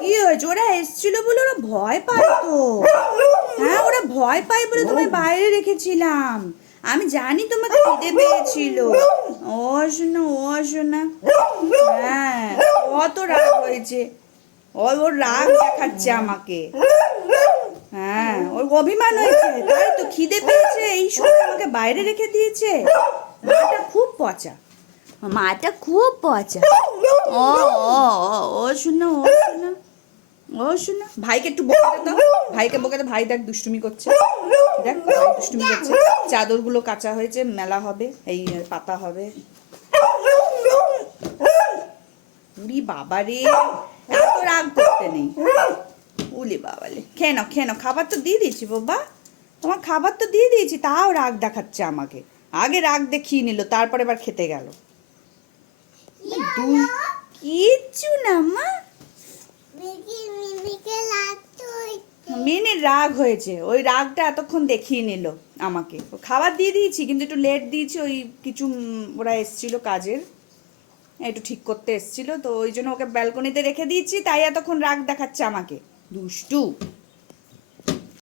কি হয়েছে? ওরা এসেছিল বলে ওরা ভয় পায় তো। হ্যাঁ, ওরা ভয় পায় বলে তোমায় বাইরে রেখেছিলাম। আমি জানি তোমার খিদে পেয়েছিল। ও শোনা, ও শোনা। হ্যাঁ, কত রাগ হয়েছে। ওর রাগ দেখাচ্ছে আমাকে। হ্যাঁ, ওর অভিমান হয়েছে, তাই তো খিদে পেয়েছে, এই সময় আমাকে বাইরে রেখে দিয়েছে। মাটা খুব পচা, মাটা খুব পচা। ও ও ও ও শোনা, ও শোনা, ও শোনা। ভাইকে একটু বকে দাও, ভাইকে বকে দাও। ভাই দেখ দুষ্টুমি করছে, দেখ ভাই দুষ্টুমি করছে। চাদরগুলো কাঁচা হয়েছে, মেলা হবে, এই পাতা হবে। উরি বাবা রে, এত রাগ করতে নেই। উলি বাবালে, খেয়ে নাও খেয়ে নাও, খাবার তো দিয়ে দিয়েছি বাবা, তোমার খাবার তো দিয়ে দিয়েছি, তাও রাগ দেখাচ্ছে আমাকে। আগে রাগ দেখিয়ে নিল, তারপরে এবার খেতে গেল। কিচ্ছু না মা, মিনির রাগ হয়েছে, ওই রাগটা এতক্ষণ দেখিয়ে নিল আমাকে। খাবার দিয়ে দিয়েছি কিন্তু একটু লেট দিয়েছি, ওই কিছু ওরা এসছিল কাজের, একটু ঠিক করতে এসছিল তো, ওই জন্য ওকে ব্যালকনিতে রেখে দিয়েছি, তাই এতক্ষণ রাগ দেখাচ্ছে আমাকে। দুষ্টু।